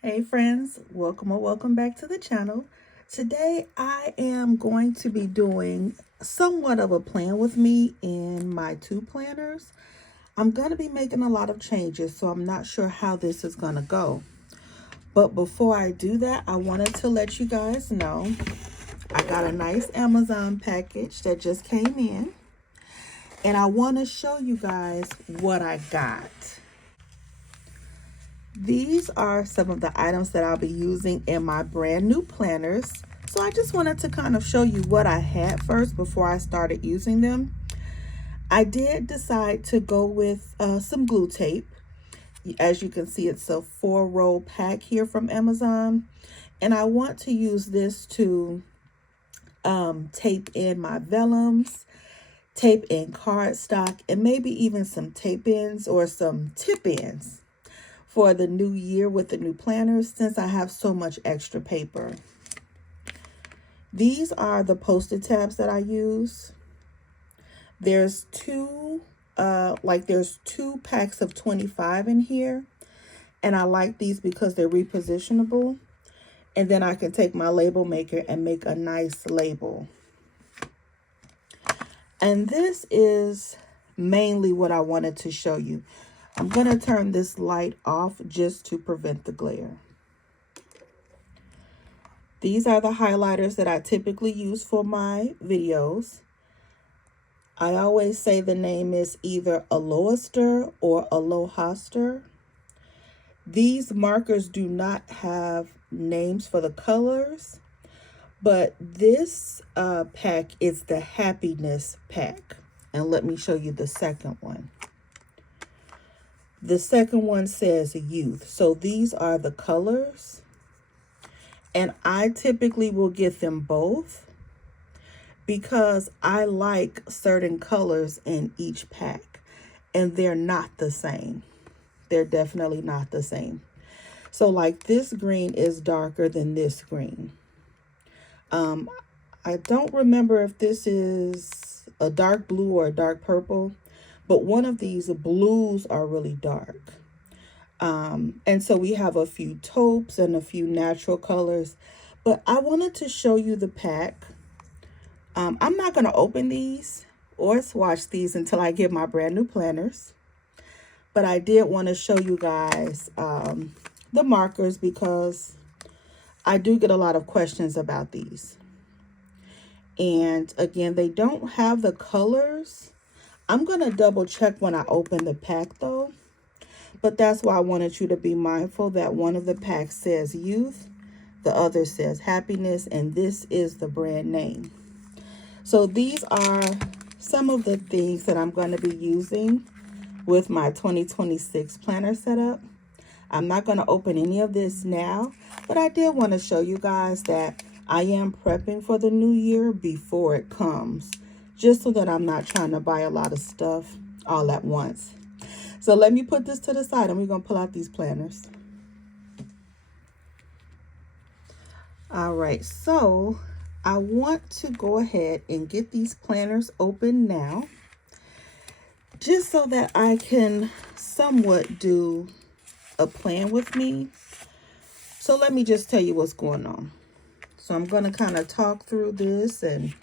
Hey friends, welcome or welcome back to the channel. Today I am going to be doing somewhat of a plan with me in my two planners. I'm going to be making a lot of changes, so I'm not sure how this is going to go. But before I do that, I wanted to let you guys know I got a nice Amazon package that just came in, and I want to show you guys what I got. These are some of the items that I'll be using in my brand new planners. So I just wanted to kind of show you what I had first before I started using them. I did decide to go with some glue tape. As you can see, it's a 4-roll pack here from Amazon. And I want to use this to tape in my vellums, tape in cardstock, and maybe even some tape ins or some tip ins for the new year with the new planners, since I have so much extra paper. These are the Post-it tabs that I use. There's two packs of 25 in here, and I like these because they're repositionable, and then I can take my label maker and make a nice label. And this is mainly what I wanted to show you. I'm going to turn this light off just to prevent the glare. These are the highlighters that I typically use for my videos. I always say the name is either Alohaster or Alohaster. These markers do not have names for the colors, but this pack is the Happiness pack. And let me show you the second one. The second one says Youth. So these are the colors. And I typically will get them both because I like certain colors in each pack, and they're not the same. They're definitely not the same. So like this green is darker than this green. I don't remember if this is a dark blue or a dark purple, but one of these blues are really dark. And so we have a few taupes and a few natural colors, but I wanted to show you the pack. I'm not going to open these or swatch these until I get my brand new planners, but I did want to show you guys the markers because I do get a lot of questions about these. And again, they don't have the colors. I'm going to double check when I open the pack though. But that's why I wanted you to be mindful that one of the packs says Youth, the other says Happiness, and this is the brand name. So these are some of the things that I'm going to be using with my 2026 planner setup. I'm not going to open any of this now, but I did want to show you guys that I am prepping for the new year before it comes, just so that I'm not trying to buy a lot of stuff all at once. So let me put this to the side and we're going to pull out these planners. All right, so I want to go ahead and get these planners open now, just so that I can somewhat do a plan with me. So let me just tell you what's going on. So I'm going to kind of talk through this, and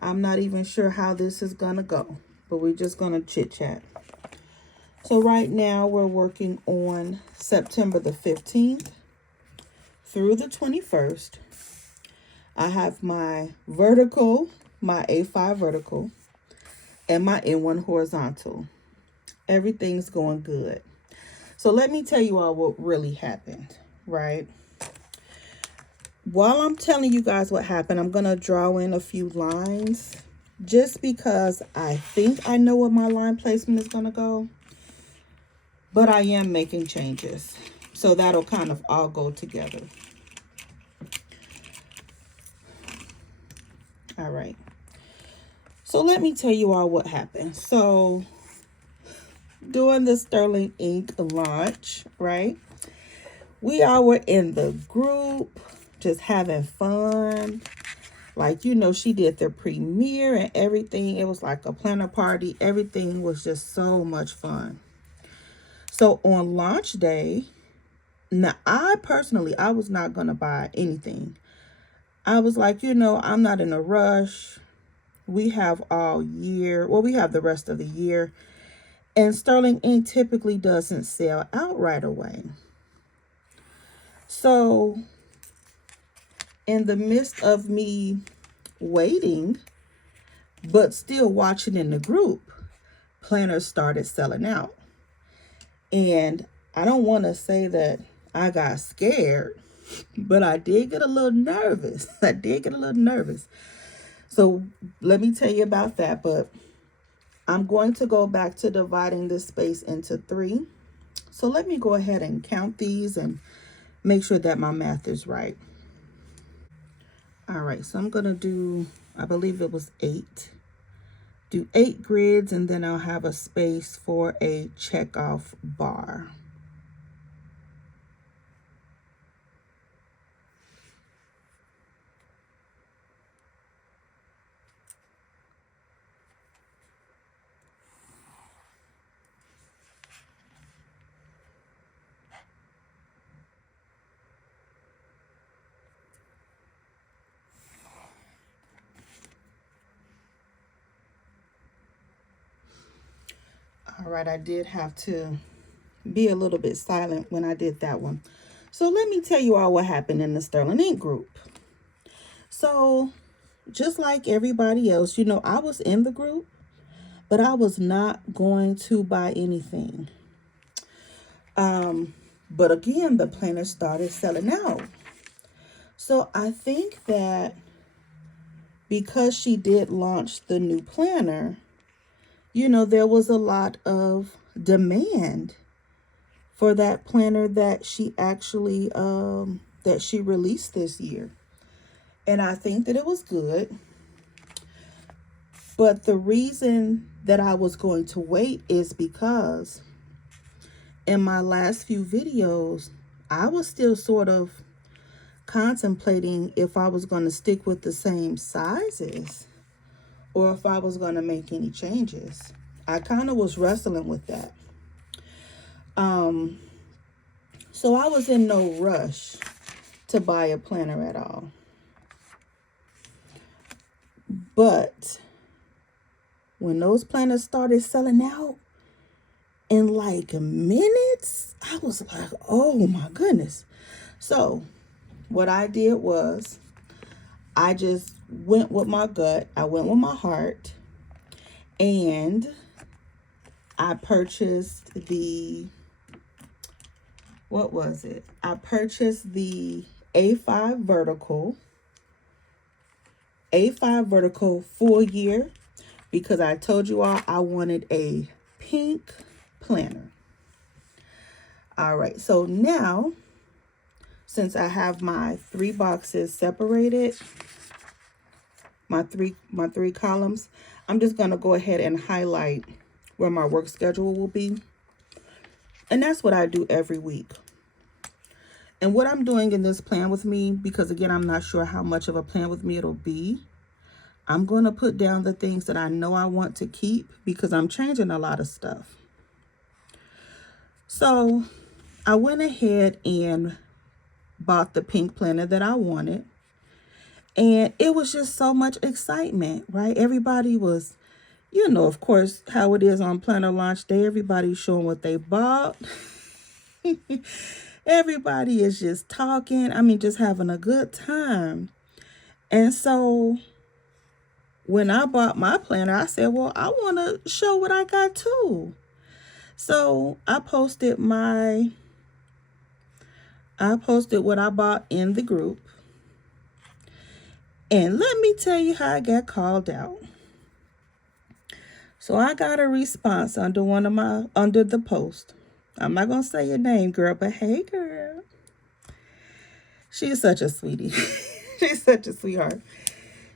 I'm not even sure how this is going to go, but we're just going to chit chat. So right now we're working on September the 15th through the 21st. I have my vertical, my A5 vertical, and my N1 horizontal. Everything's going good. So let me tell you all what really happened, right? While I'm telling you guys what happened, I'm going to draw in a few lines just because I think I know where my line placement is going to go. But I am making changes, so that'll kind of all go together. All right. So let me tell you all what happened. So doing the Sterling Ink launch, right? We all were in the group, just having fun. Like, you know, she did the premiere and everything. It was like a planner party. Everything was just so much fun. So on launch day, Now, I was not going to buy anything. I was like, I'm not in a rush. We have all year. Well, we have the rest of the year. And Sterling ink typically doesn't sell out right away. So, in the midst of me waiting, but still watching in the group, planners started selling out. And I don't want to say that I got scared, but I did get a little nervous. So let me tell you about that. But I'm going to go back to dividing this space into 3. So let me go ahead and count these and make sure that my math is right. All right, so I'm going to do, I believe it was 8. Do 8 grids, and then I'll have a space for a checkoff bar. All right, I did have to be a little bit silent when I did that one. So let me tell you all what happened in the Sterling Ink group. So just like everybody else, I was in the group, but I was not going to buy anything. But again, the planner started selling out. So I think that because she did launch the new planner, there was a lot of demand for that planner that she actually that she released this year. And I think that it was good. But the reason that I was going to wait is because in my last few videos, I was still sort of contemplating if I was going to stick with the same sizes or if I was going to make any changes. I kind of was wrestling with that. So I was in no rush to buy a planner at all. But when those planners started selling out in like minutes, I was like, oh my goodness. So what I did was I just went with my gut. I went with my heart. And I purchased the, what was it? I purchased the A5 vertical full year because I told you all I wanted a pink planner. All right, so now since I have my 3 boxes separated, my three columns, I'm just going to go ahead and highlight where my work schedule will be. And that's what I do every week. And what I'm doing in this plan with me, because again, I'm not sure how much of a plan with me it'll be, I'm going to put down the things that I know I want to keep because I'm changing a lot of stuff. So I went ahead and bought the pink planner that I wanted. And it was just so much excitement, right? Everybody was, of course, how it is on planner launch day. Everybody's showing what they bought. Everybody is just talking. I mean, just having a good time. And so when I bought my planner, I said, well, I want to show what I got too. So I posted what I bought in the group. And let me tell you how I got called out. So I got a response under the post. I'm not going to say your name, girl, but hey, girl. She's such a sweetie. She's such a sweetheart.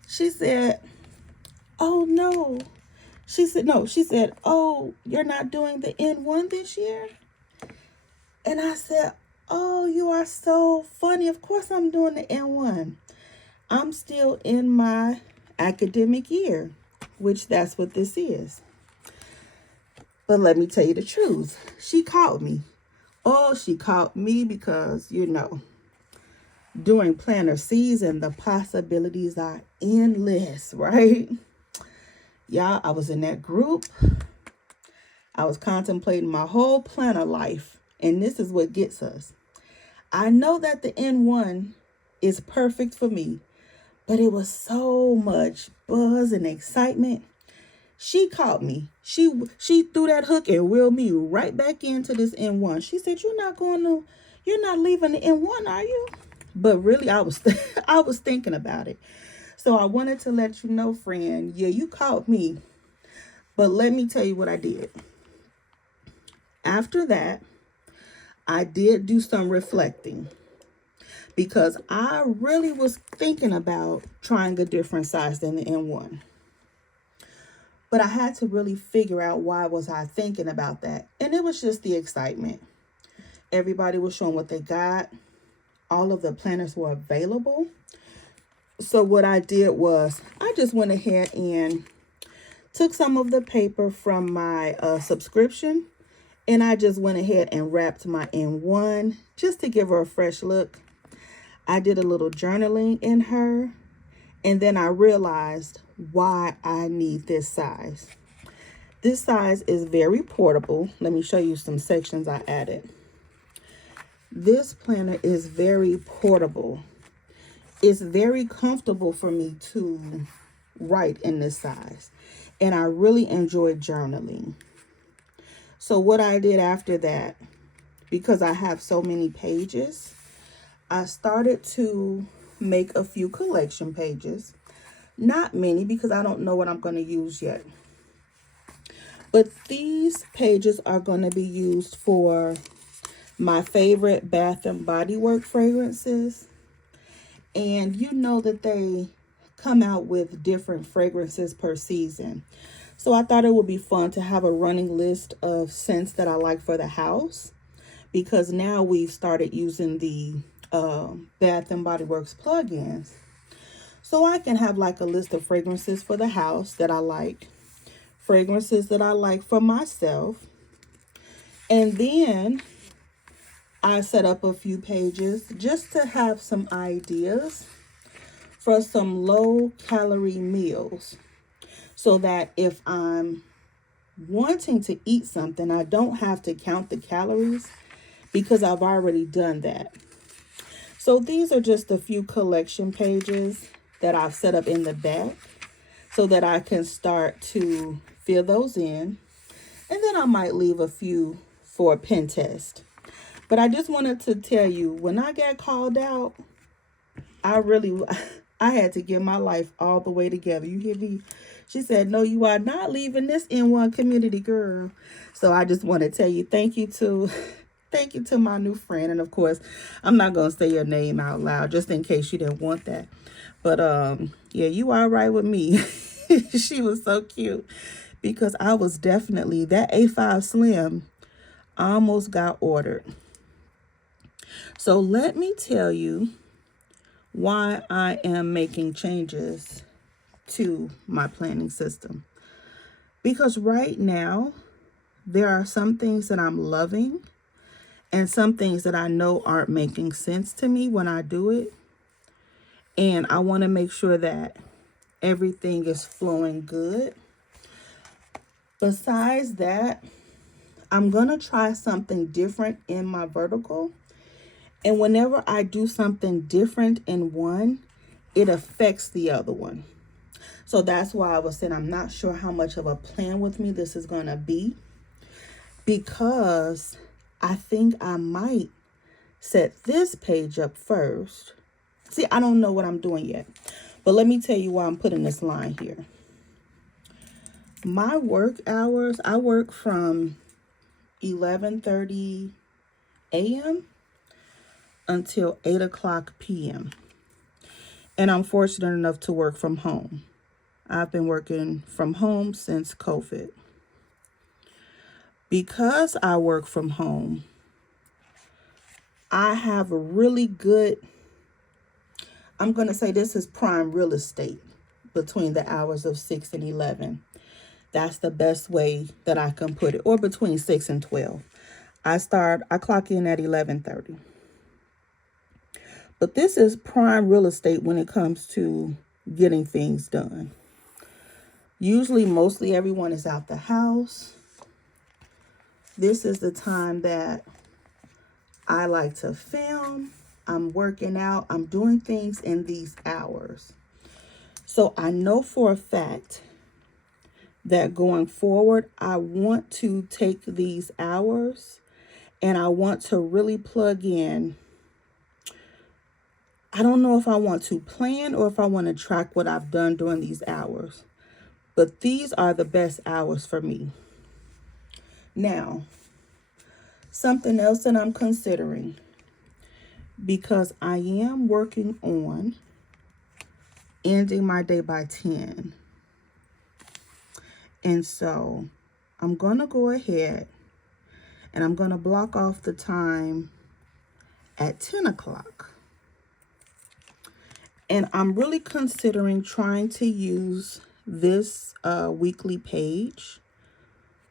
She said, oh, no. She said, oh, you're not doing the N1 this year? And I said, oh, you are so funny. Of course I'm doing the N1. I'm still in my academic year, which that's what this is. But let me tell you the truth. She called me Oh, she caught me because, during planner season, the possibilities are endless, right? Y'all, I was in that group. I was contemplating my whole planner life. And this is what gets us. I know that the N1 is perfect for me, but it was so much buzz and excitement. She caught me. She threw that hook and reeled me right back into this N1. She said, you're not leaving the N1, are you? But really, I was I was thinking about it. So I wanted to let you know, friend, yeah, you caught me. But let me tell you what I did. After that, I did do some reflecting because I really was thinking about trying a different size than the N1. But I had to really figure out why was I thinking about that. And it was just the excitement. Everybody was showing what they got. All of the planners were available. So what I did was I just went ahead and took some of the paper from my subscription. And I just went ahead and wrapped my N1 just to give her a fresh look. I did a little journaling in her. And then I realized why I need this size. This size is very portable. Let me show you some sections I added. This planner is very portable. It's very comfortable for me to write in this size. And I really enjoy journaling. So what I did after that, because I have so many pages, I started to make a few collection pages. Not many because I don't know what I'm going to use yet. But these pages are going to be used for my favorite Bath and Body Works fragrances. And you know that they come out with different fragrances per season. So I thought it would be fun to have a running list of scents that I like for the house. Because now we've started using the Bath and Body Works plugins. So I can have like a list of fragrances for the house that I like. Fragrances that I like for myself. And then I set up a few pages just to have some ideas for some low-calorie meals. So that if I'm wanting to eat something, I don't have to count the calories because I've already done that. So these are just a few collection pages that I've set up in the back so that I can start to fill those in. And then I might leave a few for a pen test. But I just wanted to tell you, when I got called out, I had to get my life all the way together. You hear me? She said, no, you are not leaving this N1 community, girl. So I just want to tell you, thank you to my new friend. And of course, I'm not going to say your name out loud just in case you didn't want that. But yeah, you are right with me. She was so cute because I was definitely, that A5 Slim almost got ordered. So let me tell you why I am making changes to my planning system. Because right now, there are some things that I'm loving and some things that I know aren't making sense to me when I do it. And I want to make sure that everything is flowing good. Besides that, I'm going to try something different in my vertical. And whenever I do something different in one, it affects the other one. So that's why I was saying I'm not sure how much of a plan with me this is going to be. Because I think I might set this page up first. See, I don't know what I'm doing yet. But let me tell you why I'm putting this line here. My work hours, I work from 11:30 a.m. until 8 o'clock p.m. And I'm fortunate enough to work from home. I've been working from home since COVID. Because I work from home, I have a really good, I'm going to say this is prime real estate between the hours of 6 and 11. That's the best way that I can put it, or between 6 and 12. I clock in at 11:30. But this is prime real estate when it comes to getting things done. Usually, mostly everyone is out the house. This is the time that I like to film. I'm working out. I'm doing things in these hours. So I know for a fact that going forward, I want to take these hours and I want to really plug in. I don't know if I want to plan or if I want to track what I've done during these hours, but these are the best hours for me. Now, something else that I'm considering, because I am working on ending my day by 10. And so I'm going to go ahead and I'm going to block off the time at 10 o'clock. And I'm really considering trying to use this weekly page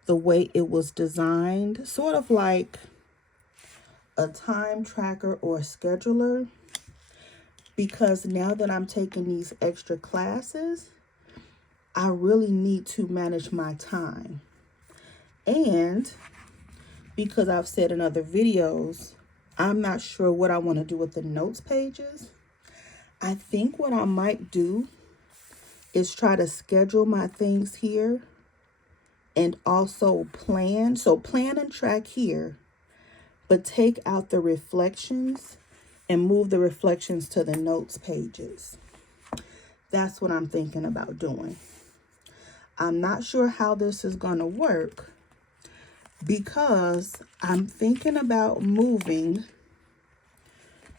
the way it was designed, sort of like a time tracker or a scheduler, because now that I'm taking these extra classes, I really need to manage my time. And because I've said in other videos, I'm not sure what I want to do with the notes pages. I think what I might do is try to schedule my things here and also plan. So plan and track here, but take out the reflections and move the reflections to the notes pages. That's what I'm thinking about doing. I'm not sure how this is going to work because I'm thinking about moving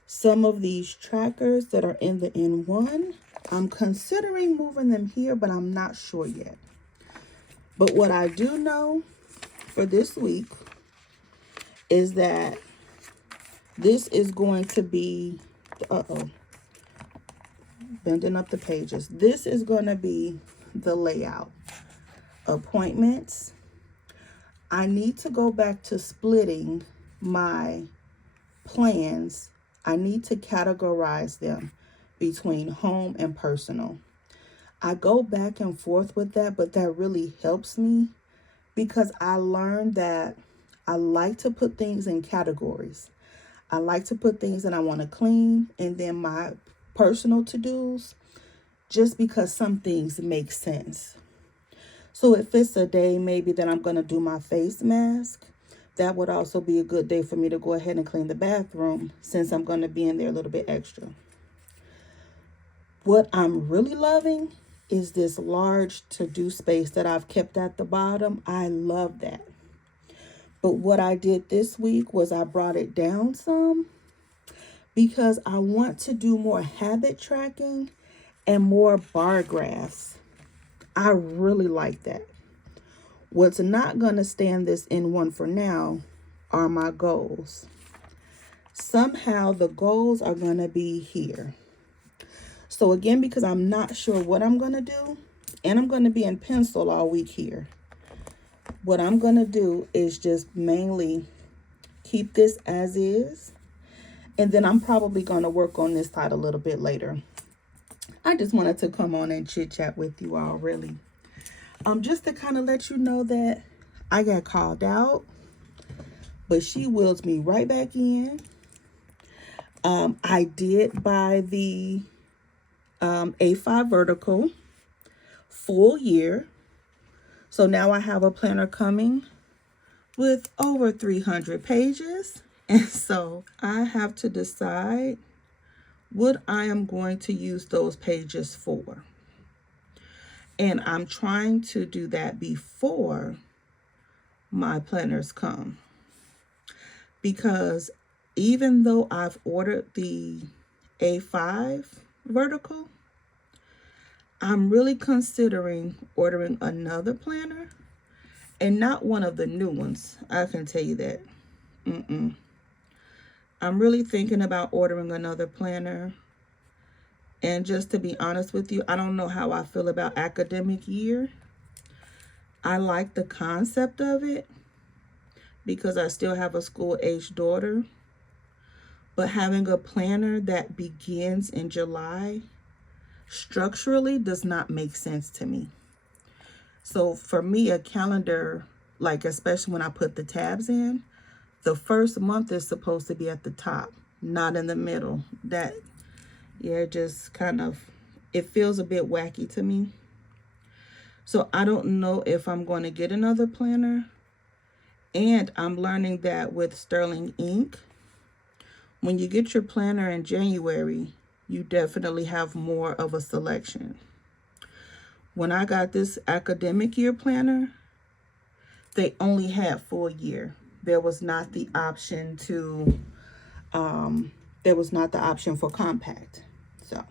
some of these trackers that are in the N1. I'm considering moving them here, but I'm not sure yet. But what I do know for this week is that this is going to be, bending up the pages. This is going to be the layout. Appointments. I need to go back to splitting my plans. I need to categorize them between home and personal. I go back and forth with that, but that really helps me because I learned that I like to put things in categories. I like to put things that I want to clean and then my personal to-dos, just because some things make sense. So if it's a day maybe that I'm going to do my face mask, that would also be a good day for me to go ahead and clean the bathroom since I'm going to be in there a little bit extra. What I'm really loving is this large to-do space that I've kept at the bottom. I love that. But what I did this week was I brought it down some because I want to do more habit tracking and more bar graphs. I really like that. What's not going to stand this N1 for now are my goals. Somehow the goals are going to be here. So again, because I'm not sure what I'm going to do, and I'm going to be in pencil all week here, what I'm going to do is just mainly keep this as is. And then I'm probably going to work on this side a little bit later. I just wanted to come on and chit chat with you all, really. Just to kind of let you know that I got called out, but she wheels me right back in. I did buy the A5 vertical full year. So now I have a planner coming with over 300 pages. And so I have to decide what I am going to use those pages for. And I'm trying to do that before my planners come. Because even though I've ordered the A5 vertical, I'm really considering ordering another planner and not one of the new ones. I can tell you that. I'm really thinking about ordering another planner. And just to be honest with you, I don't know how I feel about academic year. I like the concept of it, because I still have a school-age daughter. But having a planner that begins in July structurally does not make sense to me. So for me, a calendar, like especially when I put the tabs in, the first month is supposed to be at the top, not in the middle. That, yeah, just kind of, it feels a bit wacky to me. So I don't know if I'm going to get another planner. And I'm learning that with Sterling Ink, when you get your planner in January, you definitely have more of a selection. When I got this academic year planner, they only had full year. There was not the option to, there was not the option for compact. So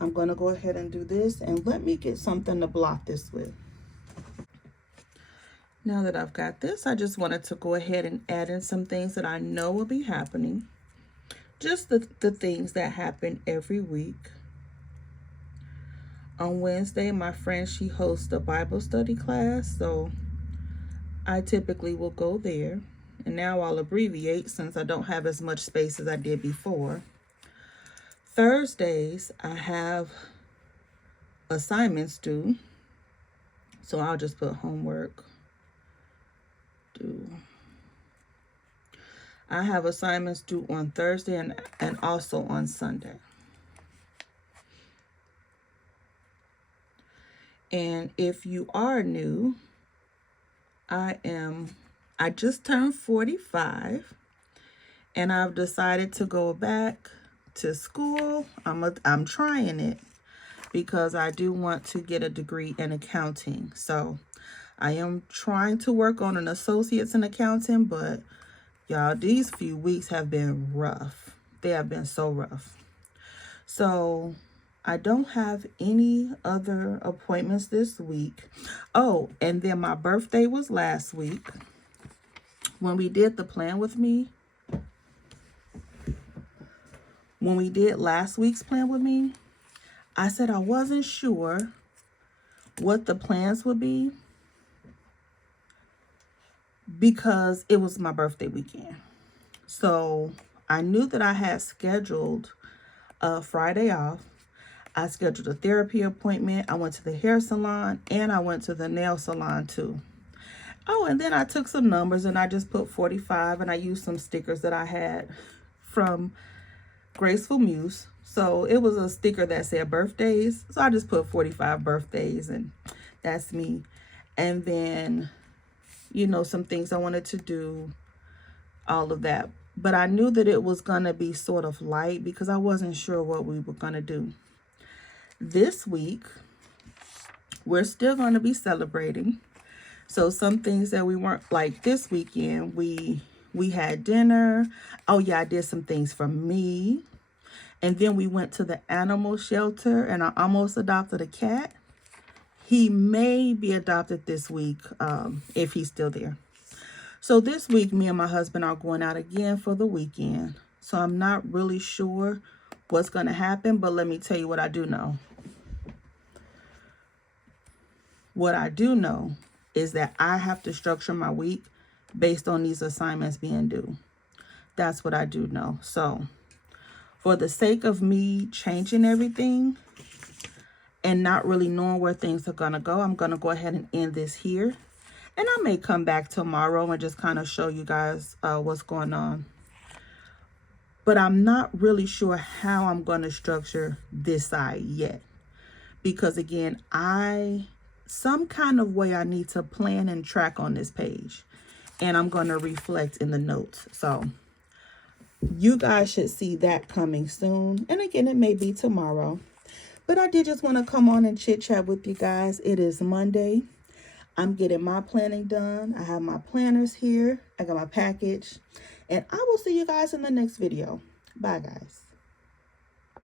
I'm going to go ahead and do this, and let me get something to blot this with. Now that I've got this, I just wanted to go ahead and add in some things that I know will be happening. Just the things that happen every week. On Wednesday, my friend, she hosts a Bible study class, so I typically will go there. And now I'll abbreviate since I don't have as much space as I did before. Thursdays, I have assignments due. So I'll just put homework due. I have assignments due on Thursday and also on Sunday. And if you are new, I just turned 45, and I've decided to go back to school. I'm trying it because I do want to get a degree in accounting. So I am trying to work on an associate's in accounting, but y'all, these few weeks have been rough. They have been so rough. So I don't have any other appointments this week. Oh, and then my birthday was last week. When we did the plan with me, when we did last week's plan with me, I said I wasn't sure what the plans would be because it was my birthday weekend. So I knew that I had scheduled a Friday off. I scheduled a therapy appointment. I went to the hair salon, and I went to the nail salon too. Oh, and then I took some numbers and I just put 45, and I used some stickers that I had from Graceful Muse. So it was a sticker that said birthdays. So I just put 45 birthdays, and that's me. And then, you know, some things I wanted to do, all of that. But I knew that it was going to be sort of light because I wasn't sure what we were going to do. This week, we're still going to be celebrating. So some things that we weren't, like this weekend, we had dinner. Oh yeah, I did some things for me. And then we went to the animal shelter, and I almost adopted a cat. He may be adopted this week if he's still there. So this week, me and my husband are going out again for the weekend. So I'm not really sure what's going to happen, but let me tell you what I do know. What I do know is that I have to structure my week based on these assignments being due. That's what I do know. So for the sake of me changing everything and not really knowing where things are going to go, I'm going to go ahead and end this here. And I may come back tomorrow and just kind of show you guys what's going on. But I'm not really sure how I'm going to structure this side yet. Because again, some kind of way I need to plan and track on this page. And I'm going to reflect in the notes. So you guys should see that coming soon. And again, it may be tomorrow. But I did just want to come on and chit chat with you guys. It is Monday. I'm getting my planning done. I have my planners here. I got my package. And I will see you guys in the next video. Bye, guys.